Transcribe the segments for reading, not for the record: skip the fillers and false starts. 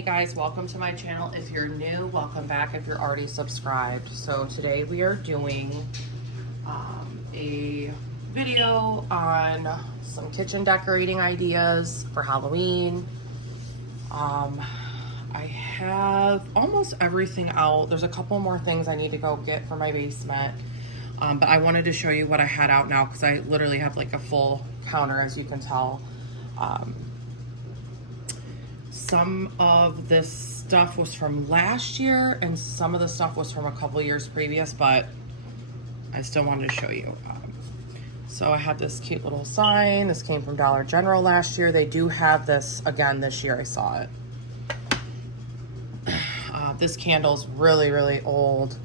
Hey guys, welcome to my channel. If you're new, welcome back if you're already subscribed. So today we are doing a video on some kitchen decorating ideas for Halloween. I have almost everything out. There's a couple more things I need to go get for my basement. But I wanted to show you what I had out now because I literally have like a full counter, as you can tell. Some of this stuff was from last year and some of the stuff was from a couple years previous, but I still wanted to show you. So I had this cute little sign. This came from Dollar General last year. They do have this again this year. I saw it. This candle's really, really old.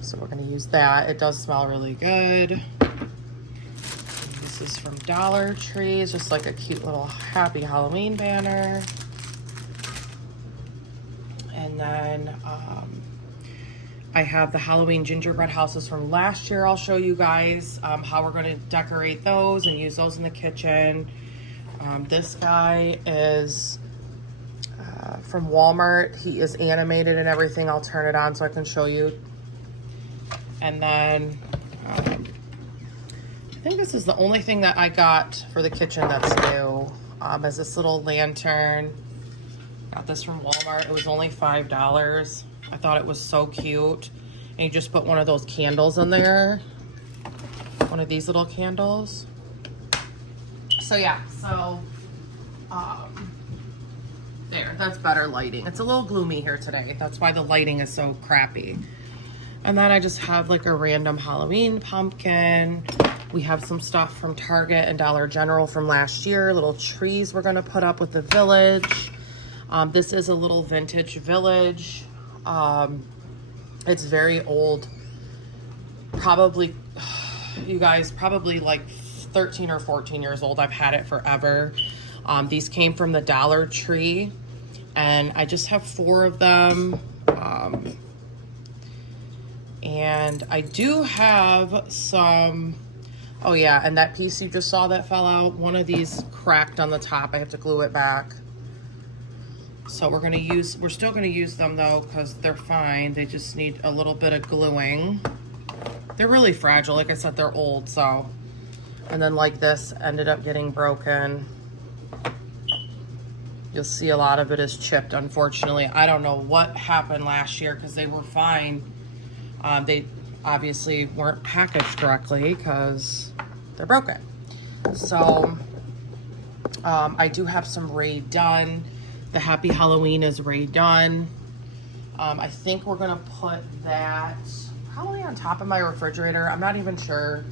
So we're gonna use that. It does smell really good. This is from Dollar Tree. It's just like a cute little happy Halloween banner. And then I have the Halloween gingerbread houses from last year. I'll show you guys how we're going to decorate those and use those in the kitchen. This guy is from Walmart. He is animated and everything. I'll turn it on so I can show you. And then I think this is the only thing that I got for the kitchen that's new. Is this little lantern. Got this from Walmart. It was only $5. I thought it was so cute. And you just put one of those candles in there. One of these little candles. So yeah, so there, that's better lighting. It's a little gloomy here today. That's why the lighting is so crappy. And then I just have like a random Halloween pumpkin. We have some stuff from Target and Dollar General from last year. Little trees we're gonna put up with the village. This is a little vintage village. It's very old. Probably, you guys, probably like 13 or 14 years old. I've had it forever. These came from the Dollar Tree. And I just have 4 of them. And I do have some, oh yeah, and that piece you just saw that fell out, one of these cracked on the top. I have to glue it back. So we're still gonna use them though, because they're fine. They just need a little bit of gluing. They're really fragile. Like I said, they're old, so. And then like this ended up getting broken. You'll see a lot of it is chipped, unfortunately. I don't know what happened last year because they were fine. They obviously weren't packaged correctly because they're broken. So I do have some Rae Dunn. The Happy Halloween is Rae Dunn. I think we're gonna put that probably on top of my refrigerator. I'm not even sure.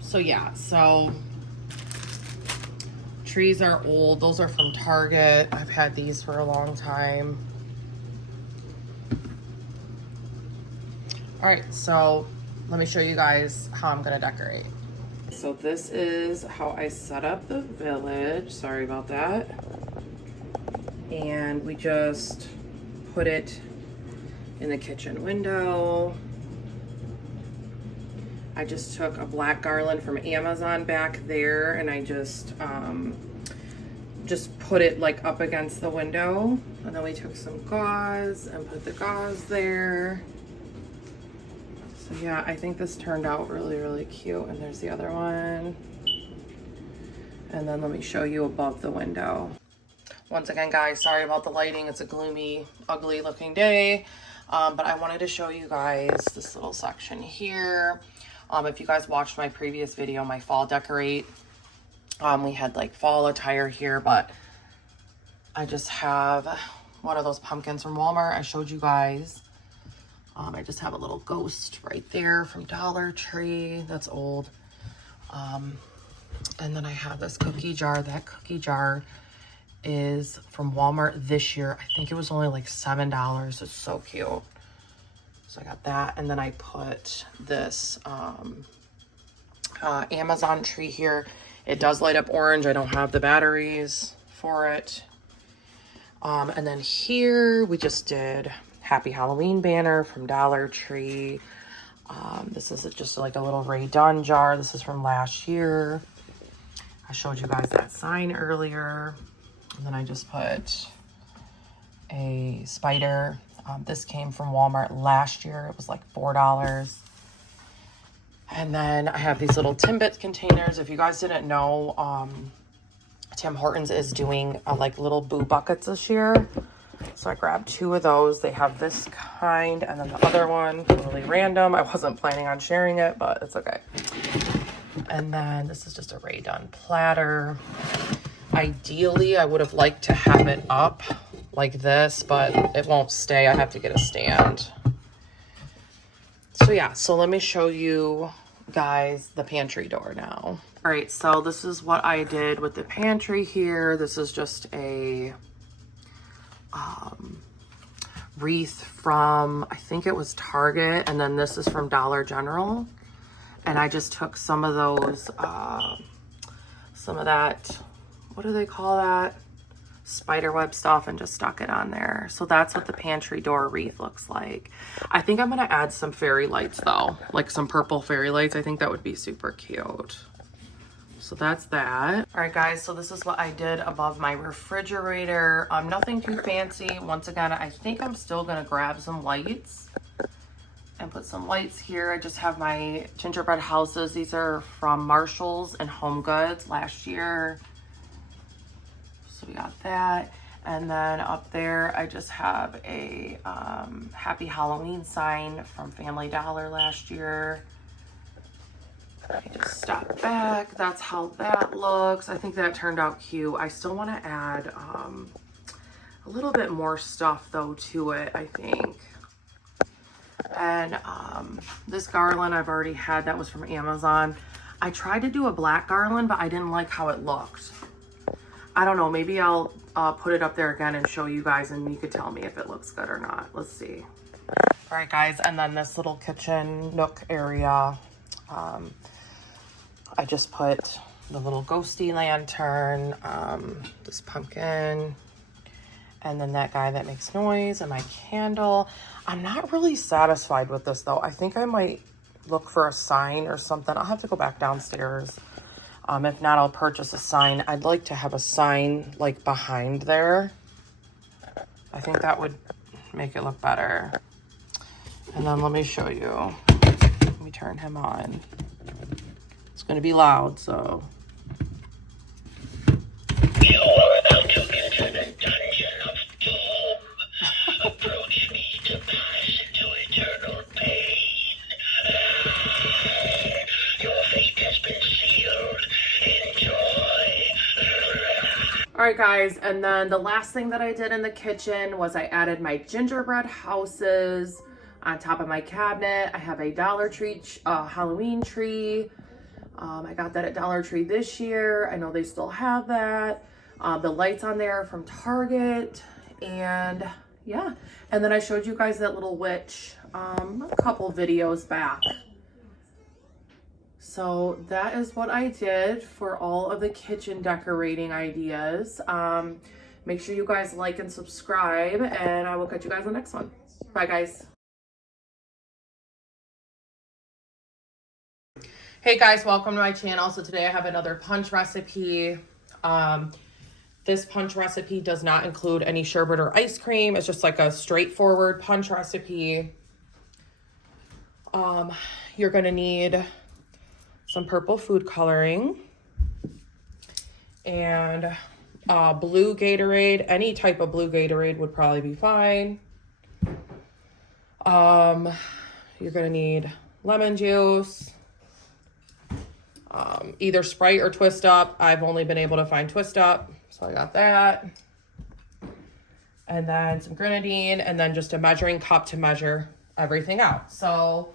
So yeah, so trees are old. Those are from Target. I've had these for a long time. All right, so let me show you guys how I'm gonna decorate. So this is how I set up the village. Sorry about that. And we just put it in the kitchen window. I just took a black garland from Amazon back there and I just put it like up against the window. And then we took some gauze and put the gauze there. So yeah, I think this turned out really, really cute. And there's the other one. And then let me show you above the window. Once again, guys, sorry about the lighting. It's a gloomy, ugly looking day. But I wanted to show you guys this little section here. If you guys watched my previous video, my fall decorate, we had like fall attire here, but I just have one of those pumpkins from Walmart I showed you guys. I just have a little ghost right there from Dollar Tree. That's old. And then I have this cookie jar. That cookie jar is from Walmart this year. I think it was only like $7. It's so cute. So I got that. And then I put this Amazon tree here. It does light up orange. I don't have the batteries for it. And then here we just did Happy Halloween banner from Dollar Tree. This is just like a little Rae Dunn jar. This is from last year. I showed you guys that sign earlier. And then I just put a spider. This came from Walmart last year. It was like $4. And then I have these little Timbit containers. If you guys didn't know, Tim Hortons is doing like little boo buckets this year. So I grabbed 2 of those. They have this kind and then the other one, totally random. I wasn't planning on sharing it, but it's okay. And then this is just a Rae Dunn platter. Ideally, I would have liked to have it up like this, but it won't stay. I have to get a stand. So yeah, so let me show you guys the pantry door now. All right, so this is what I did with the pantry here. This is just a wreath from, I think it was Target, and then this is from Dollar General. And I just took some of those, some of that, what do they call that? Spiderweb stuff, and just stuck it on there. So that's what the pantry door wreath looks like. I think I'm gonna add some fairy lights though, like some purple fairy lights. I think that would be super cute. So that's that. All right guys, so this is what I did above my refrigerator. Nothing too fancy. Once again, I think I'm still gonna grab some lights and put some lights here. I just have my gingerbread houses. These are from Marshalls and Home Goods last year. So we got that. And then up there, I just have a Happy Halloween sign from Family Dollar last year. I just stop back. That's how that looks. I think that turned out cute. I still want to add a little bit more stuff though to it, I think. And this garland I've already had. That was from Amazon. I tried to do a black garland, but I didn't like how it looked. I don't know. Maybe I'll put it up there again and show you guys, and you could tell me if it looks good or not. Let's see. All right, guys. And then this little kitchen nook area. I just put the little ghosty lantern, this pumpkin, and then that guy that makes noise, and my candle. I'm not really satisfied with this though. I think I might look for a sign or something. I'll have to go back downstairs. If not, I'll purchase a sign. I'd like to have a sign like behind there. I think that would make it look better. And then let me show you. Let me turn him on. It's going to be loud, so. You are about to enter the dungeon of doom. Approach me to pass into eternal pain. Your fate has been sealed. Enjoy. All right, guys, and then the last thing that I did in the kitchen was I added my gingerbread houses on top of my cabinet. I have a Dollar Tree Halloween tree. I got that at Dollar Tree this year. I know they still have that. The lights on there are from Target. And yeah, and then I showed you guys that little witch a couple videos back. So that is what I did for all of the kitchen decorating ideas. Make sure you guys like and subscribe, and I will catch you guys on the next one. Bye, guys. Hey guys, welcome to my channel. So today I have another punch recipe. This punch recipe does not include any sherbet or ice cream. It's just like a straightforward punch recipe. You're gonna need some purple food coloring and blue Gatorade. Any type of blue Gatorade would probably be fine. You're gonna need lemon juice. Either Sprite or Twist Up. I've only been able to find Twist Up, so I got that. And then some grenadine, and then just a measuring cup to measure everything out. So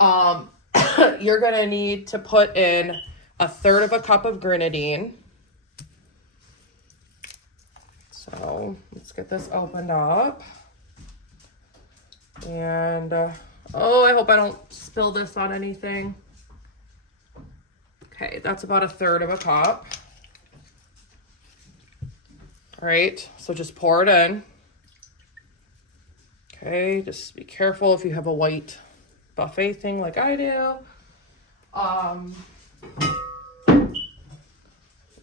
you're gonna need to put in 1/3 of a cup of grenadine. So let's get this opened up. And oh, I hope I don't spill this on anything. Okay, that's about 1/3 of a cup. All right, so just pour it in. Okay, just be careful if you have a white buffet thing like I do.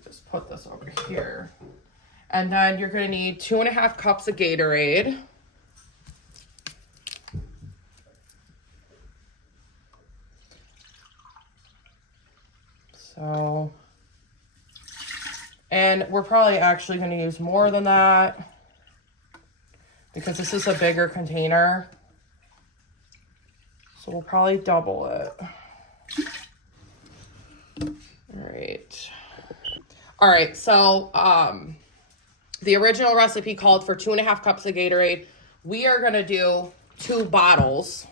Just put this over here. And then you're gonna need 2.5 cups of Gatorade. So, and we're probably actually gonna use more than that because this is a bigger container. So we'll probably double it. All right, so the original recipe called for 2.5 cups of Gatorade. We are gonna do 2 bottles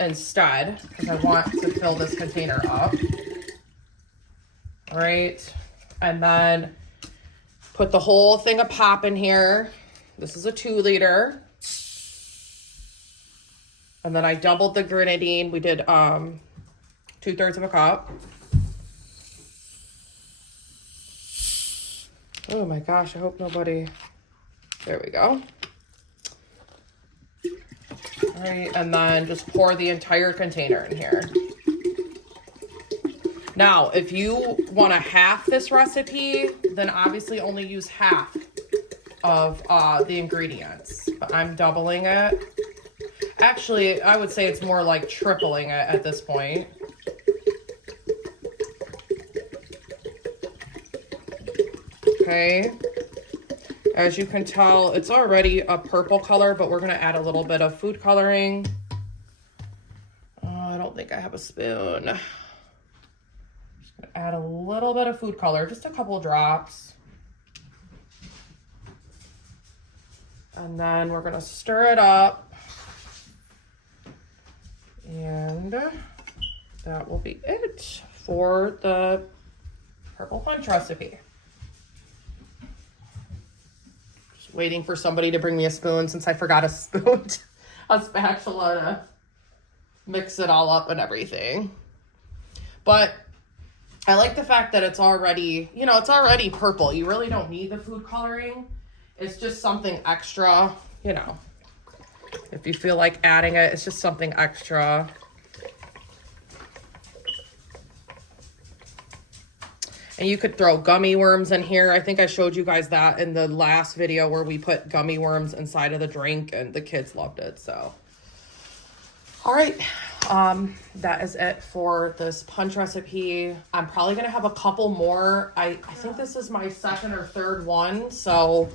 instead because I want to fill this container up. All right, and then put the whole thing of pop in here. This is a 2-liter. And then I doubled the grenadine. We did 2/3 of a cup. Oh my gosh, I hope nobody, there we go. All right, and then just pour the entire container in here. Now, if you want to half this recipe, then obviously only use half of the ingredients, but I'm doubling it. Actually, I would say it's more like tripling it at this point. Okay, as you can tell, it's already a purple color, but we're gonna add a little bit of food coloring. I don't think I have a spoon. Just gonna add a little bit of food color, just a couple drops. And then we're gonna stir it up. And that will be it for the purple punch recipe. Just waiting for somebody to bring me a spoon since I forgot a spoon, a spatula to mix it all up and everything. But I like the fact that it's already, you know, it's already purple. You really don't need the food coloring. It's just something extra, you know. If you feel like adding it, it's just something extra. And you could throw gummy worms in here. I think I showed you guys that in the last video where we put gummy worms inside of the drink and the kids loved it. So, all right. That is it for this punch recipe. I'm probably going to have a couple more. I think this is my second or third one. So,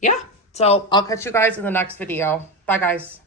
yeah. So I'll catch you guys in the next video. Bye, guys.